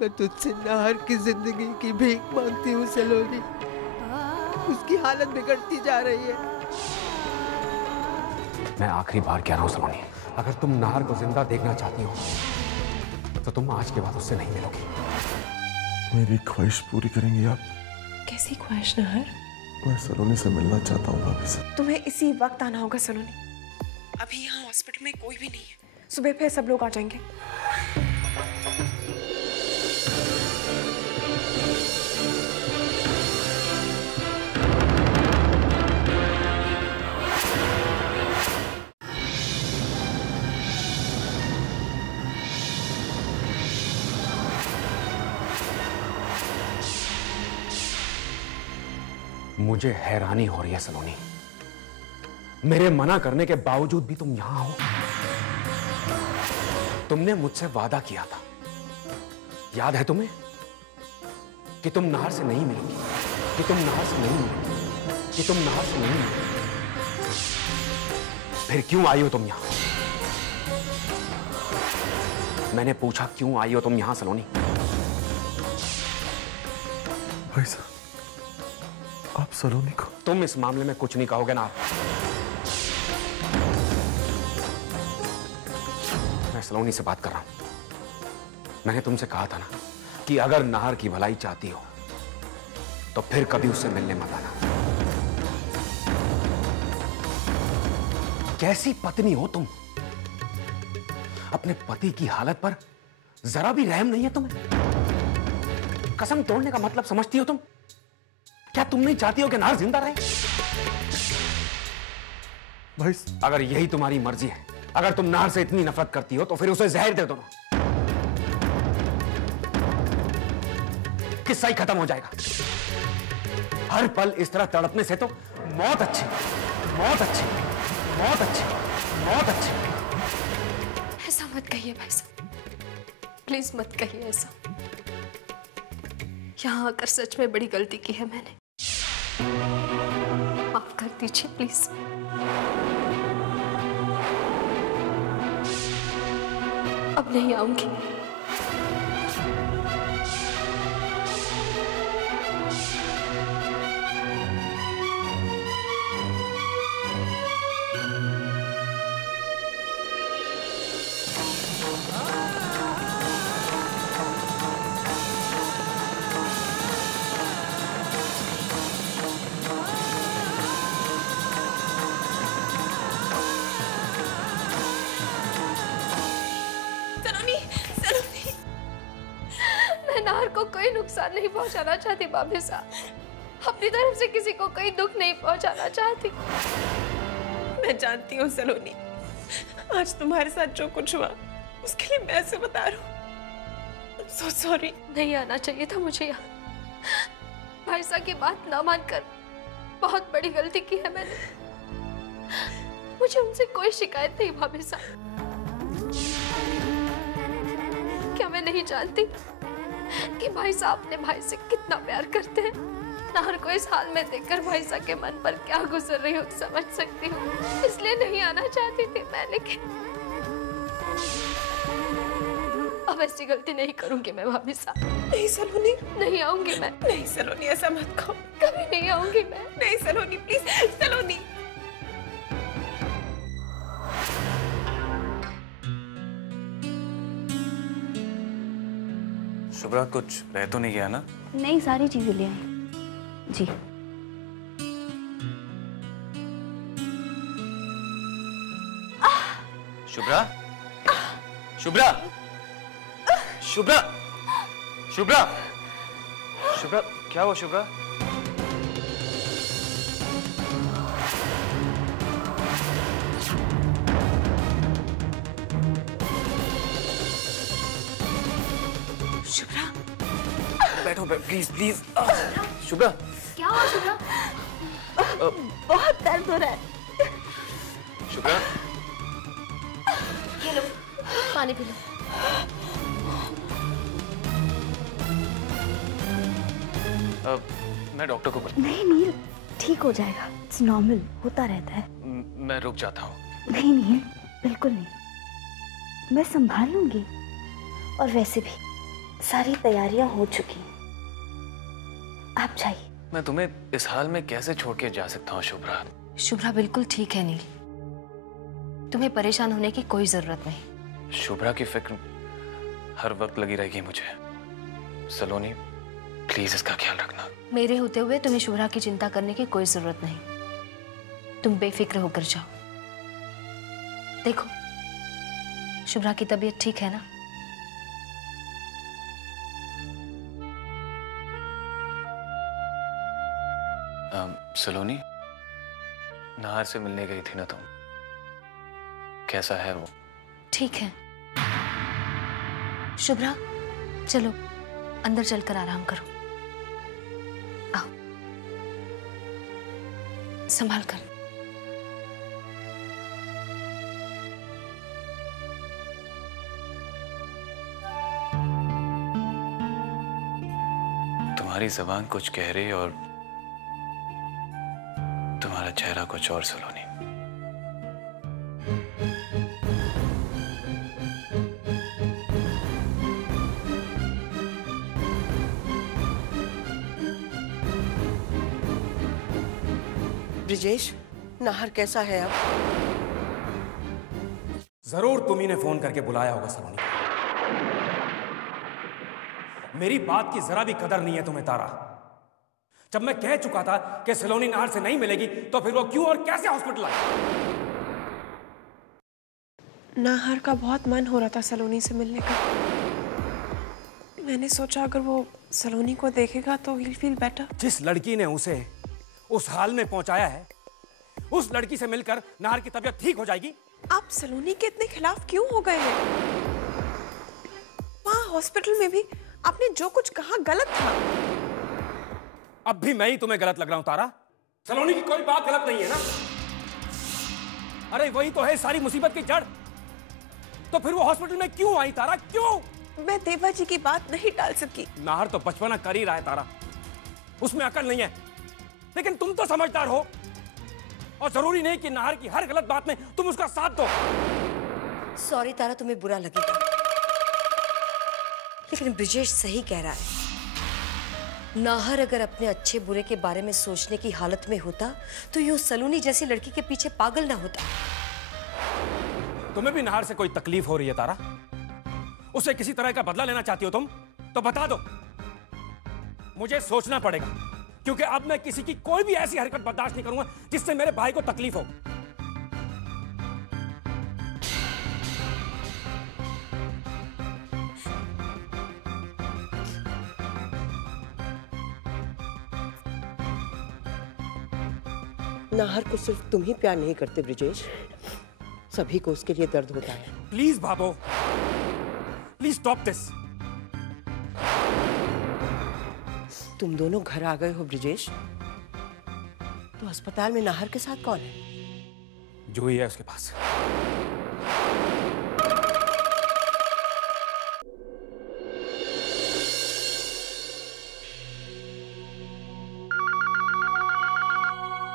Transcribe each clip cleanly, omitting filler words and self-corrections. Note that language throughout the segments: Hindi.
मैं तुझसे नाहर की जिंदगी की भीख मांगती हूँ सलोनी। उसकी हालत बिगड़ती जा रही है। मैं आखिरी बार कह रहा हूँ सलोनी, अगर तुम नाहर को जिंदा देखना चाहती हो तो तुम आज के बाद उससे नहीं मिलोगी। मेरी ख्वाहिश पूरी करेंगी आप? कैसी ख्वाहिश नाहर? मैं सलोनी से मिलना चाहता हूँ भाभी से। तुम्हें इसी वक्त आना होगा सलोनी। अभी यहाँ हॉस्पिटल में कोई भी नहीं है, सुबह फिर सब लोग आ जाएंगे। मुझे हैरानी हो रही है सलोनी, मेरे मना करने के बावजूद भी तुम यहां हो। तुमने मुझसे वादा किया था, याद है तुम्हें, कि तुम नाहर से नहीं मिलोगी, कि तुम नाहर से नहीं मिलोगी, कि तुम नाहर से नहीं मिलोगी। फिर क्यों आई हो तुम यहां? मैंने पूछा क्यों आई हो तुम यहां सलोनी? भाई साहब, आप सलोनी को? तुम इस मामले में कुछ नहीं कहोगे ना? मैं सलोनी से बात कर रहा हूं। मैंने तुमसे कहा था ना कि अगर नाहर की भलाई चाहती हो तो फिर कभी उससे मिलने मत आना। कैसी पत्नी हो तुम? अपने पति की हालत पर जरा भी रहम नहीं है तुम्हें? कसम तोड़ने का मतलब समझती हो तुम? क्या तुम नहीं चाहती हो कि नाहर जिंदा रहे? भाई अगर यही तुम्हारी मर्जी है, अगर तुम नाहर से इतनी नफरत करती हो तो फिर उसे जहर दे दो ना, किस्सा ही खत्म हो जाएगा। हर पल इस तरह तड़पने से तो मौत अच्छी, मौत अच्छी, मौत अच्छी, मौत अच्छी। ऐसा मत कहिए भाई साहब, प्लीज मत कहिए ऐसा। यहाँ आकर सच में बड़ी गलती की है मैंने, माफ कर दीजिए प्लीज। अब नहीं आऊंगी। नाहर को कोई नुकसान नहीं पहुंचाना चाहती भाभी साहब, अपनी तरफ से किसी को कोई दुख नहीं पहुंचाना चाहती। मैं जानती हूँ सलोनी, आज तुम्हारे साथ जो कुछ हुआ उसके लिए मैं ऐसे बता रहा हूँ। so sorry। नहीं आना चाहिए था मुझे यहाँ। भाई साहब की बात ना मानकर बहुत बड़ी गलती की है मैंने। मुझे उनसे कोई शिकायत नहीं भाभी साहब। क्या मैं नहीं जानती कि भाई साहब अपने भाई से कितना प्यार करते हैं? नाहर को इस हाल में देखकर भाई साहब के मन पर क्या गुजर रही हो समझ सकती हूँ, इसलिए नहीं आना चाहती थी मैं, लेकिन अब ऐसी गलती नहीं करूंगी मैं भाभी साहब। नहीं सलोनी, नहीं आऊंगी मैं। नहीं सलोनी, ऐसा मत कहो। कभी नहीं आऊंगी मैं। नहीं सलोनी, प्लीज सलोनी। शुभ्रा, कुछ रह तो नहीं गया ना? नहीं, सारी चीजें ले आई जी। शुभ्रा, शुभ्रा, शुभ्रा, शुभ्रा, शुभ्रा, क्या हुआ शुभ्रा? बैठो प्लीज प्लीज। शुभ्रा, क्या हुआ शुभ्रा? बहुत दर्द हो रहा है। शुभ्रा, ये लो पानी पी लो। मैं डॉक्टर को नहीं नील, ठीक हो जाएगा, इट्स नॉर्मल, होता रहता है। मैं रुक जाता हूँ। नहीं नील, बिल्कुल नहीं, मैं संभाल लूंगी। और वैसे भी सारी तैयारियां हो चुकी, आप जाइए। मैं तुम्हें इस हाल में कैसे छोड़ के जा सकता हूँ शुभ्रा? शुभ्रा बिल्कुल ठीक है नील, तुम्हें परेशान होने की कोई जरूरत नहीं। शुभ्रा की फिक्र हर वक्त लगी रहेगी मुझे। सलोनी प्लीज इसका ख्याल रखना। मेरे होते हुए तुम्हें शुभ्रा की चिंता करने की कोई जरूरत नहीं, तुम बेफिक्र होकर जाओ। देखो शुभ्रा की तबीयत ठीक है ना? सलोनी, नाहर से मिलने गई थी ना तुम, कैसा है वो? ठीक है। शुभ्रा चलो अंदर चलकर आराम करो, आओ संभाल कर। तुम्हारी जबान कुछ कह रही और तुम्हारा चेहरा कुछ और सलोनी। ब्रिजेश, नाहर कैसा है अब? जरूर तुम्ही ने फोन करके बुलाया होगा सलोनी। मेरी बात की जरा भी कदर नहीं है तुम्हें तारा। जब मैं कह चुका था कि सलोनी नाहर से नहीं मिलेगी, तो फिर वो क्यों और कैसे हॉस्पिटल आई? नाहर का बहुत मन हो रहा था सलोनी से मिलने का। मैंने सोचा अगर वो सलोनी को देखेगा तो he'll feel better। जिस लड़की ने उसे उस हाल में पहुंचाया है, उस लड़की से मिलकर नाहर की तबीयत ठीक हो जाएगी। आप सलोनी के इतने खिलाफ क्यों हो गए हैं? वहां हॉस्पिटल में भी आपने जो कुछ कहा गलत था। अब भी मैं ही तुम्हें गलत लग रहा हूं तारा? सलोनी की कोई बात गलत नहीं है ना? अरे वही तो है सारी मुसीबत की जड़। तो फिर वो हॉस्पिटल में क्यों आई तारा, क्यों? मैं देवा जी की बात नहीं टाल सकी। नाहर तो बचपना कर ही रहा है तारा, उसमें अकल नहीं है, लेकिन तुम तो समझदार हो, और जरूरी नहीं कि नाहर की हर गलत बात में तुम उसका साथ दो। सॉरी तारा, तुम्हें बुरा लगेगा, लेकिन ब्रिजेश सही कह रहा है। नाहर अगर अपने अच्छे बुरे के बारे में सोचने की हालत में होता तो ये सलोनी जैसी लड़की के पीछे पागल ना होता। तुम्हें भी नाहर से कोई तकलीफ हो रही है तारा? उसे किसी तरह का बदला लेना चाहती हो तुम? तो बता दो, मुझे सोचना पड़ेगा, क्योंकि अब मैं किसी की कोई भी ऐसी हरकत बर्दाश्त नहीं करूंगा जिससे मेरे भाई को तकलीफ हो। नाहर को सिर्फ तुम ही प्यार नहीं करते ब्रिजेश, सभी को उसके लिए दर्द होता है। प्लीज भाभो, प्लीज स्टॉप दिस। तुम दोनों घर आ गए हो ब्रिजेश, तो अस्पताल में नाहर के साथ कौन है? जूही है उसके पास।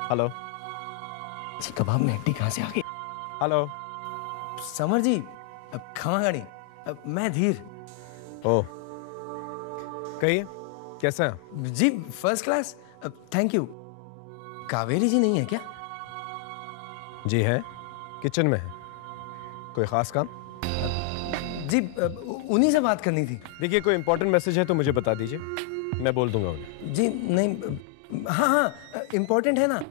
हेलो कबाब में हड्डी कहां से आ गई? हेलो समर जी, खमा गाड़ी, मैं धीर। ओ कहिए, कैसा है? जी first class, thank you. Kaveri ji नहीं है क्या? जी है, किचन में है। कोई खास काम? जी उन्हीं से बात करनी थी। देखिए, कोई इंपॉर्टेंट मैसेज है तो मुझे बता दीजिए, मैं बोल दूंगा उन्हें। जी नहीं, हाँ हाँ इम्पोर्टेंट है ना।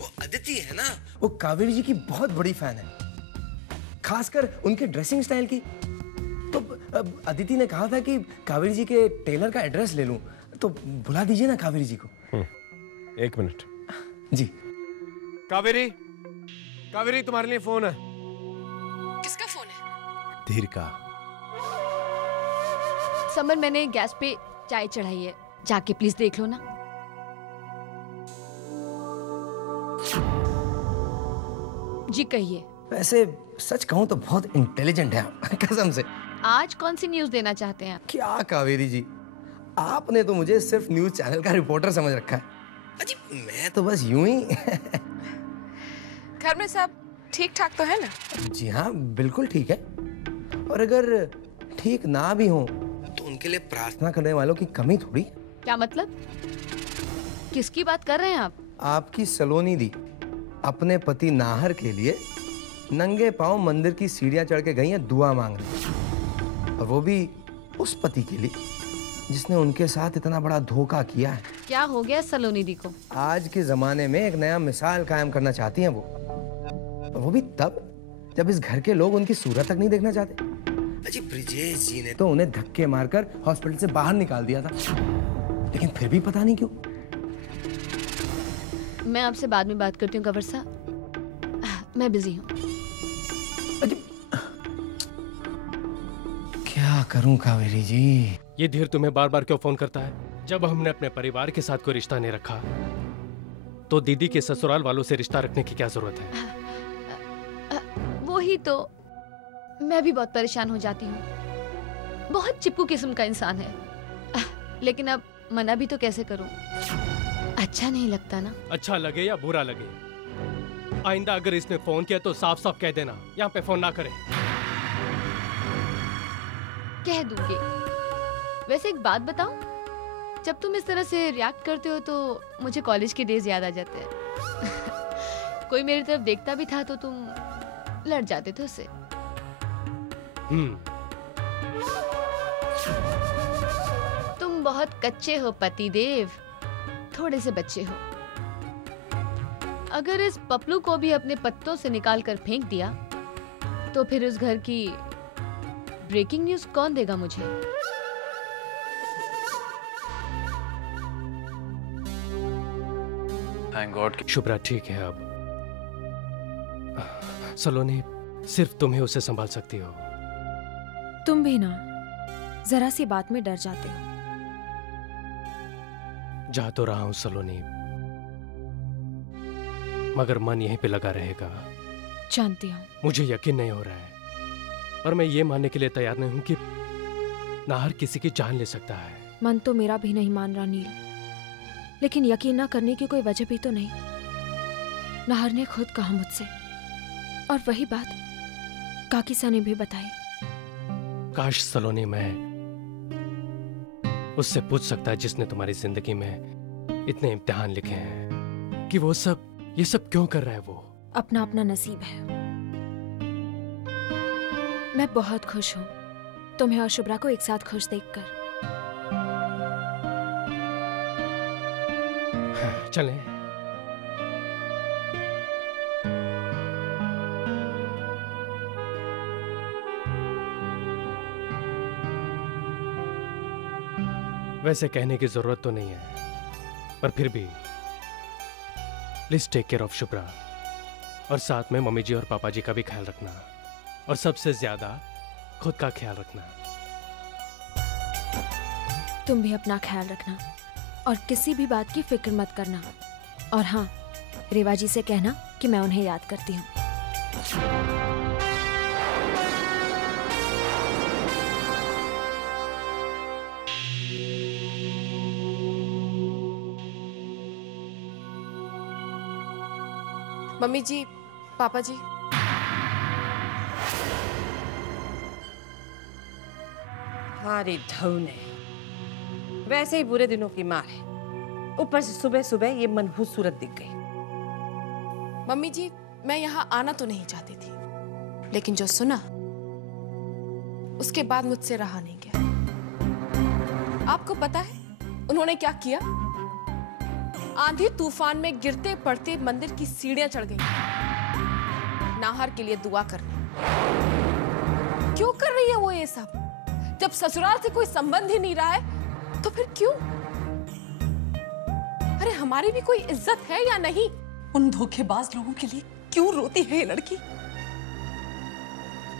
वो अदिति है ना, वो कावेरी जी की बहुत बड़ी फैन है, खासकर उनके ड्रेसिंग स्टाइल की। तो अदिति ने कहा था कि कावेरी जी के टेलर का एड्रेस ले लूं, तो बुला दीजिए ना कावेरी जी को। 1 मिनट। जी कावेरी, कावेरी तुम्हारे लिए फोन है। किसका फोन है? धीर का। समर, मैंने गैस पे चाय चढ़ाई है, जाके प्लीज देख लो ना। जी कहिए। वैसे सच कहूं तो बहुत इंटेलिजेंट है आप, कसम से। आज कौन सी न्यूज देना चाहते हैं? क्या कावेरी जी, आपने तो मुझे सिर्फ न्यूज चैनल का रिपोर्टर समझ रखा है। अजी मैं तो बस यूं ही। घर में सब ठीक ठाक तो है ना? जी हाँ बिल्कुल ठीक है, और अगर ठीक ना भी हो तो उनकी उनके लिए प्रार्थना करने वालों की कमी थोड़ी। क्या मतलब? किसकी बात कर रहे हैं आप? आपकी सलोनी दी अपने पति नाहर के लिए नंगे पांव मंदिर की सीढ़ियां चढ़ के गई हैं दुआ मांगने, और वो भी उस पति के लिए जिसने उनके साथ इतना बड़ा धोखा किया है। क्या हो गया सलोनी दी को? आज के जमाने में एक नया मिसाल कायम करना चाहती हैं वो भी तब जब इस घर के लोग उनकी सूरत तक नहीं देखना चाहते। अजी ब्रिजेश जी ने तो उन्हें धक्के मारकर हॉस्पिटल से बाहर निकाल दिया था, लेकिन फिर भी पता नहीं क्यों। मैं आपसे बाद में बात करती हूँ कंवर साहब, मैं बिजी हूँ। क्या करूं कावेरी जी? ये धीर तुम्हें बार बार क्यों फोन करता है? जब हमने अपने परिवार के साथ कोई रिश्ता नहीं रखा तो दीदी के ससुराल वालों से रिश्ता रखने की क्या जरूरत है? वो ही तो, मैं भी बहुत परेशान हो जाती हूँ। बहुत चिपकू किस्म का इंसान है, लेकिन अब मना भी तो कैसे करूँ? अच्छा नहीं लगता ना। अच्छा लगे या बुरा लगे, आइंदा अगर इसने फोन किया तो साफ साफ कह देना यहाँ पे फोन ना करे। कह दूंगी। वैसे एक बात बताऊं, जब तुम इस तरह से रिएक्ट करते हो तो मुझे कॉलेज के डेज याद आ जाते हैं। कोई मेरी तरफ देखता भी था तो तुम लड़ जाते थे उससे। तुम बहुत कच्चे हो पतिदेव, थोड़े से बच्चे हो। अगर इस पपलू को भी अपने पत्तों से निकाल कर फेंक दिया तो फिर उस घर की ब्रेकिंग न्यूज कौन देगा मुझे? थैंक गॉड कि शुभ्रा ठीक है अब। सलोनी, सिर्फ तुम ही उसे संभाल सकती हो। तुम भी ना जरा सी बात में डर जाते हो। जा तो रहा हूं सलोनी, मगर मन यहीं पे लगा रहेगा। जानती हूँ। मुझे यकीन नहीं हो रहा है, पर मैं ये मानने के लिए तैयार नहीं हूं कि नाहर किसी की जान ले सकता है। मन तो मेरा भी नहीं मान रहा नील, लेकिन यकीन ना करने की कोई वजह भी तो नहीं। नाहर ने खुद कहा मुझसे, और वही बात काकीसा ने भी बताई। काश सलोनी मैं उससे पूछ सकता जिसने तुम्हारी जिंदगी में इतने इम्तिहान लिखे हैं कि वो सब ये सब क्यों कर रहा है। वो अपना अपना नसीब है। मैं बहुत खुश हूँ तुम्हें और शुभ्रा को एक साथ खुश देखकर। चलें। वैसे कहने की जरूरत तो नहीं है, पर फिर भी please take care of Shubhra, और साथ में मम्मी जी और पापा जी का भी ख्याल रखना, और सबसे ज्यादा खुद का ख्याल रखना। तुम भी अपना ख्याल रखना और किसी भी बात की फिक्र मत करना। और हाँ, रेवा जी से कहना कि मैं उन्हें याद करती हूँ। मम्मी जी, पापा जी, हमारी धऊ ने वैसे ही बुरे दिनों की मार है, ऊपर से सुबह सुबह ये मनहूस सूरत दिख गई। मम्मी जी, मैं यहाँ आना तो नहीं चाहती थी, लेकिन जो सुना उसके बाद मुझसे रहा नहीं गया। आपको पता है उन्होंने क्या किया? आंधी तूफान में गिरते पड़ते मंदिर की सीढ़ियां चढ़ गई नाहर के लिए दुआ करने। क्यों कर रही है वो ये सब? जब ससुराल से कोई संबंध ही नहीं रहा है तो फिर क्यों? अरे हमारी भी कोई इज्जत है या नहीं? उन धोखेबाज लोगों के लिए क्यों रोती है ये लड़की?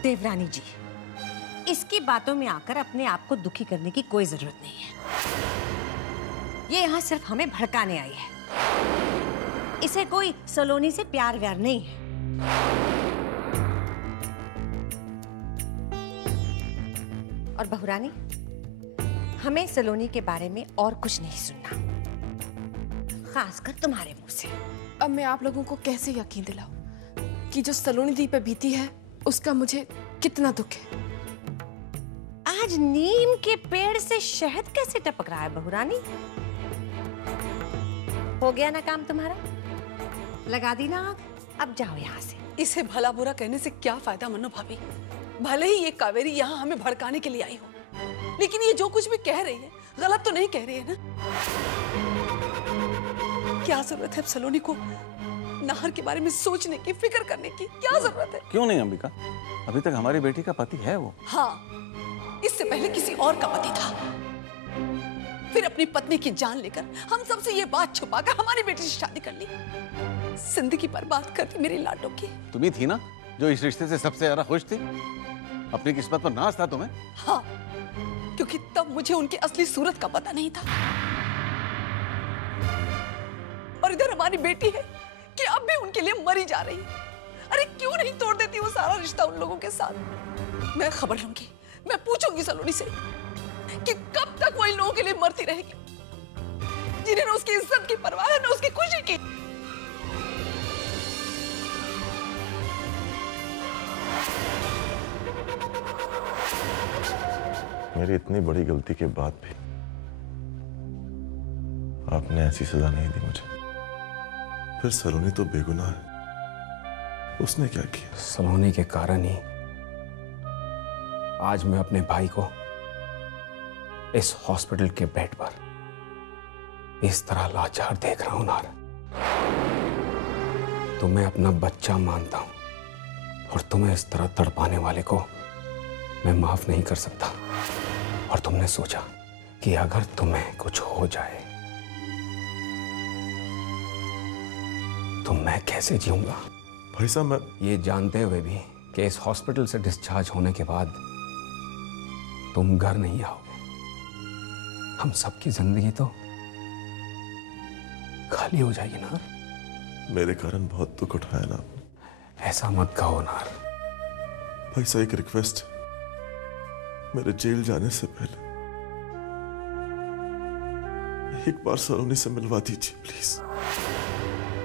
देवरानी जी, इसकी बातों में आकर अपने आप को दुखी करने की कोई जरूरत नहीं है। ये यहाँ सिर्फ हमें भड़काने आई है। इसे कोई सलोनी से प्यार व्यार नहीं है। और बहुरानी, हमें सलोनी के बारे में और कुछ नहीं सुनना, खासकर तुम्हारे मुंह से। अब मैं आप लोगों को कैसे यकीन दिलाऊं कि जो सलोनी दी पे बीती है उसका मुझे कितना दुख है? आज नीम के पेड़ से शहद कैसे टपक रहा है बहुरानी? हो गया ना काम तुम्हारा? लगा दी ना आग? अब जाओ यहाँ से। इसे भला बुरा कहने से क्या फायदा मन्नू भाभी? भले ही ये कावेरी यहाँ हमें भड़काने के लिए आई हो, लेकिन ये जो कुछ भी कह रही है गलत तो नहीं कह रही है ना? क्या जरूरत है सलोनी को नाहर के बारे में सोचने की, फिक्र करने की? क्या जरूरत है? क्यों नहीं अंबिका, अभी तक हमारी बेटी का पति है वो। हाँ, इससे पहले किसी और का पति था, फिर अपनी पत्नी की जान लेकर हम सबसे ये बात छुपाकर हमारी बेटी से शादी कर ली। जिंदगी बर्बाद कर दी मेरी लाडो की। तुम ही थी ना जो इस रिश्ते से सबसे ज्यादा खुश थी? अपनी किस्मत पर नाज था तुम्हें? हाँ, क्योंकि तब मुझे उनकी असली सूरत का पता नहीं था। और इधर हमारी बेटी है कि अब भी उनके लिए मरी जा रही है। अरे क्यों नहीं तोड़ देती वो सारा रिश्ता उन लोगों के साथ? मैं खबर लूंगी, मैं पूछूंगी सलोनी से कि कब तक वो इन लोगों के लिए मरती रहेगी, जिन्हें न उसकी इज्जत की परवाह है न उसकी खुशी की। मेरी इतनी बड़ी गलती के बाद भी आपने ऐसी सजा नहीं दी मुझे। फिर सलोनी तो बेगुनाह है, उसने क्या किया? सलोनी के कारण ही आज मैं अपने भाई को इस हॉस्पिटल के बेड पर इस तरह लाचार देख रहा हूं नार। तुम्हें अपना बच्चा मानता हूं और तुम्हें इस तरह तड़पाने वाले को मैं माफ नहीं कर सकता। और तुमने सोचा कि अगर तुम्हें कुछ हो जाए तो मैं कैसे जीऊंगा? भाई साहब, मैं ये जानते हुए भी कि इस हॉस्पिटल से डिस्चार्ज होने के बाद तुम घर नहीं आओगे, हम सबकी जिंदगी तो खाली हो जाएगी ना। मेरे कारण बहुत दुख उठाया ना आपने। ऐसा मत कहो नार। भाई साहब, एक रिक्वेस्ट, मेरे जेल जाने से पहले एक बार सलोनी से मिलवा दीजिए प्लीज।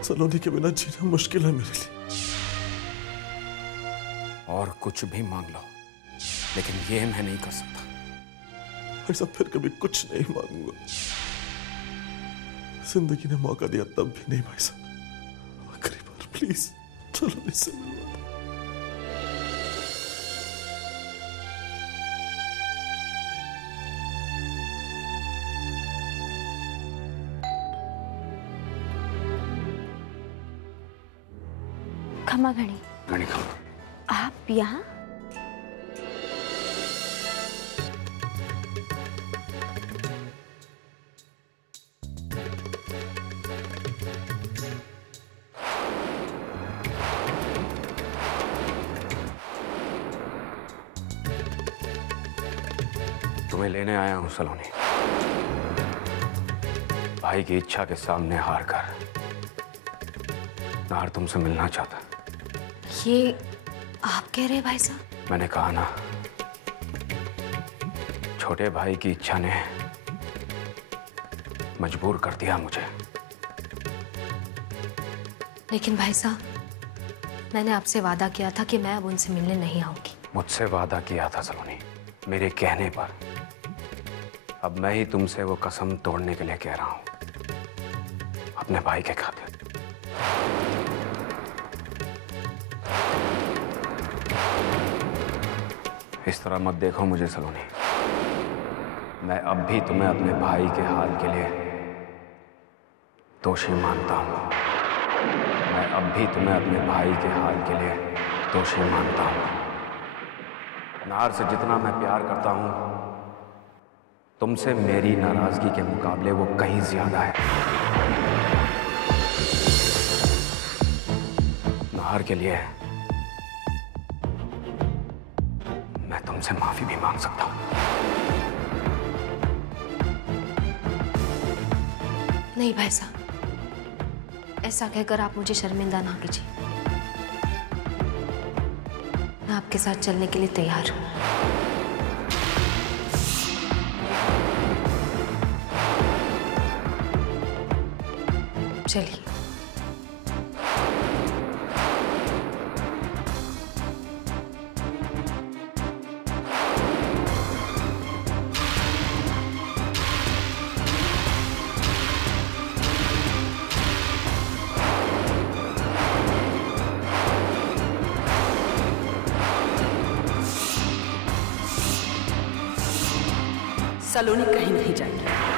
सलोनी के बिना जीना मुश्किल है मेरे लिए। और कुछ भी मांग लो, लेकिन ये मैं नहीं कर सकता। भाई साहब, फिर कभी कुछ नहीं मांगूंगा। जिंदगी ने मौका दिया तब भी नहीं भाई साहब। आखिरी बार प्लीज सलोनी से मिलवा। खमा घड़ी, घड़ी खमा। आप यहाँ? तुम्हें लेने आया हूं सलोनी। भाई की इच्छा के सामने हार कर नार तुमसे मिलना चाहता। ये आप कह रहे हैं भाई साहब? मैंने कहा ना, छोटे भाई की इच्छा ने मजबूर कर दिया मुझे। लेकिन भाई साहब, मैंने आपसे वादा किया था कि मैं अब उनसे मिलने नहीं आऊंगी। मुझसे वादा किया था सलोनी, मेरे कहने पर। अब मैं ही तुमसे वो कसम तोड़ने के लिए कह रहा हूं, अपने भाई के खातिर। इस तरह मत देखो मुझे सलोनी। मैं अब भी तुम्हें अपने भाई के हाल के लिए दोषी मानता हूं। मैं अब भी तुम्हें अपने भाई के हाल के लिए दोषी मानता हूं। नार से जितना मैं प्यार करता हूं, तुमसे मेरी नाराजगी के मुकाबले वो कहीं ज्यादा है। नार के लिए मैं तुमसे माफी भी मांग सकता हूं। नहीं भाई साहब, ऐसा कहकर आप मुझे शर्मिंदा ना कीजिए। मैं आपके साथ चलने के लिए तैयार हूं। चलिए। सलोनी कहीं नहीं जाएगी।